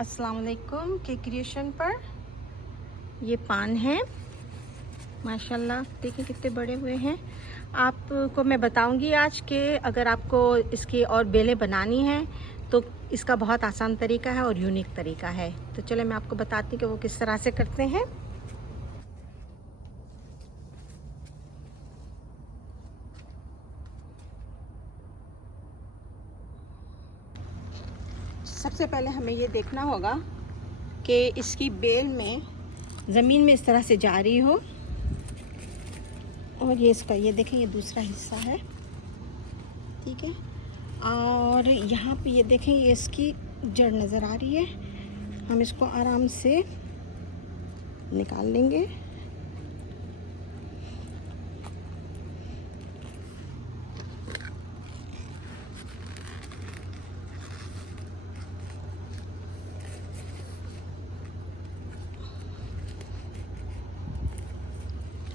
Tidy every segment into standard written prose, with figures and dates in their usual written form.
अस्सलाम वालेकुम के क्रिएशन पर ये पान है माशाल्लाह। देखिए कितने बड़े हुए हैं। आपको मैं बताऊंगी आज के अगर आपको इसकी और बेलें बनानी हैं तो इसका बहुत आसान तरीका है और यूनिक तरीका है। तो चलो मैं आपको बताती हूँ कि वो किस तरह से करते हैं। सबसे पहले हमें ये देखना होगा कि इसकी बेल में ज़मीन में इस तरह से जा रही हो। और ये इसका ये देखें, ये दूसरा हिस्सा है, ठीक है। और यहाँ पे ये देखें, ये इसकी जड़ नज़र आ रही है। हम इसको आराम से निकाल लेंगे।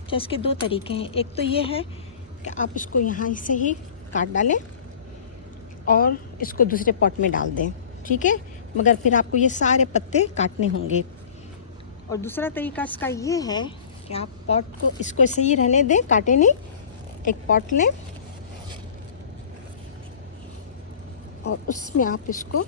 तो इसके दो तरीके हैं। एक तो ये है कि आप इसको यहाँ से ही काट डालें और इसको दूसरे पॉट में डाल दें, ठीक है। मगर फिर आपको ये सारे पत्ते काटने होंगे। और दूसरा तरीका इसका ये है कि आप पॉट को इसको ऐसे ही रहने दें, काटे नहीं। एक पॉट लें और उसमें आप इसको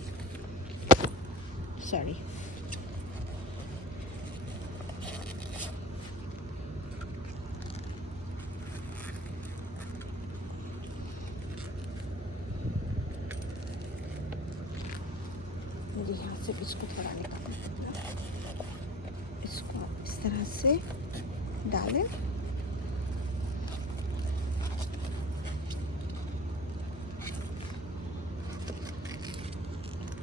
मुझे यहाँ से इसको थोड़ा निकालना है। इसको आप इस तरह से डालें।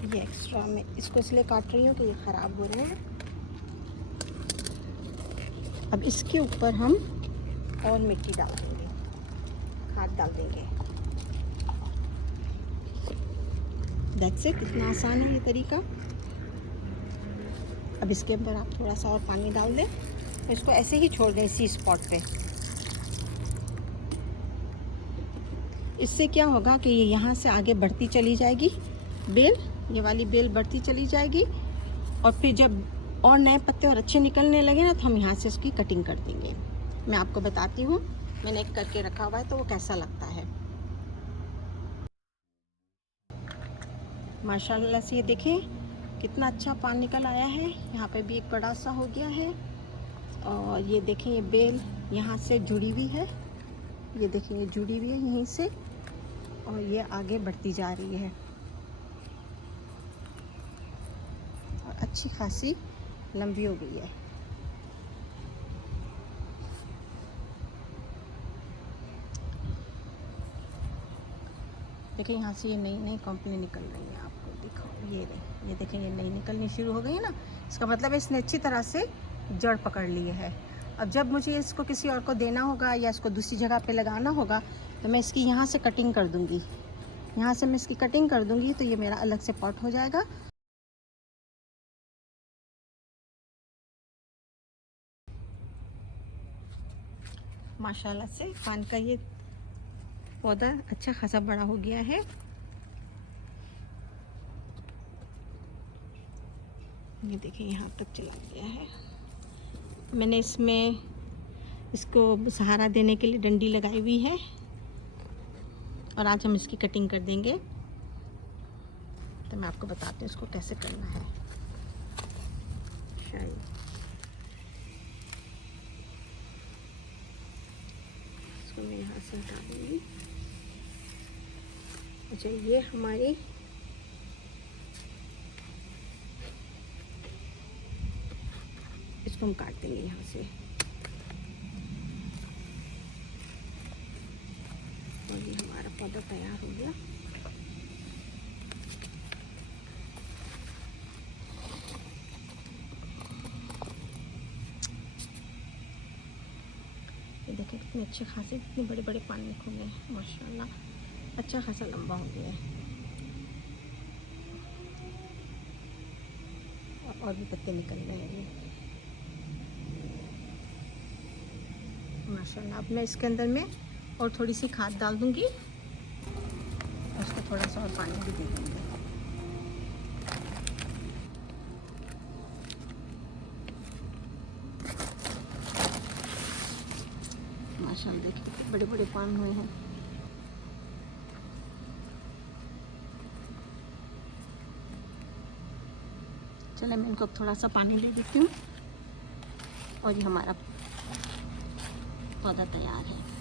ये एक्स्ट्रा में इसको इसलिए काट रही हूँ कि ये ख़राब हो रहे हैं। अब इसके ऊपर हम और मिट्टी डाल देंगे, खाद डाल देंगे। That's it. कितना आसान है ये तरीका। अब इसके ऊपर आप थोड़ा सा और पानी डाल दें, इसको ऐसे ही छोड़ दें इसी स्पॉट पे। इससे क्या होगा कि ये यहाँ से आगे बढ़ती चली जाएगी बेल, ये वाली बेल बढ़ती चली जाएगी। और फिर जब और नए पत्ते और अच्छे निकलने लगे ना, तो हम यहाँ से इसकी कटिंग कर देंगे। मैं आपको बताती हूँ, मैंने एक करके रखा हुआ है तो वो कैसा लगता है। माशाल्लाह से ये देखें कितना अच्छा पान निकल आया है। यहाँ पे भी एक बड़ा सा हो गया है। और ये देखें, ये बेल यहाँ से जुड़ी हुई है। ये देखें, ये जुड़ी हुई है यहीं से और ये आगे बढ़ती जा रही है और अच्छी खासी लंबी हो गई है। देखिए यहाँ से ये नई नई कंपनी निकल रही है। आपको दिखाओ, ये देखें, ये नई निकलनी शुरू हो गई है ना। इसका मतलब है इसने अच्छी तरह से जड़ पकड़ ली है। अब जब मुझे इसको किसी और को देना होगा या इसको दूसरी जगह पे लगाना होगा तो मैं इसकी यहाँ से कटिंग कर दूँगी। यहाँ से मैं इसकी कटिंग कर दूँगी तो ये मेरा अलग से पॉट हो जाएगा। माशाल्लाह से पान का ये पौधा अच्छा खासा बड़ा हो गया है। ये देखिए यहाँ तक चला गया है। मैंने इसमें इसको सहारा देने के लिए डंडी लगाई हुई है और आज हम इसकी कटिंग कर देंगे। तो मैं आपको बताती हूँ इसको कैसे करना है। शायद इसको मैं यहाँ से हटा दूँगी। अच्छा, ये हमारी इसको हम काट देंगे यहाँ से। और ये हमारा पौधा तैयार हो गया। ये देखिए कितने अच्छे खासे, इतने बड़े बड़े पान निकले हैं माशाल्लाह। अच्छा खासा लंबा हो गया है और भी पत्ते निकल रहे हैं ये माशाल्लाह। अब मैं इसके अंदर में और थोड़ी सी खाद डाल दूँगी और उसको थोड़ा सा और पानी भी दे दूँगी। माशाल्लाह देखिए कितने बड़े बड़े पान हुए हैं। चले मैं इनको अब थोड़ा सा पानी दे देती हूँ और ये हमारा पौधा तैयार है।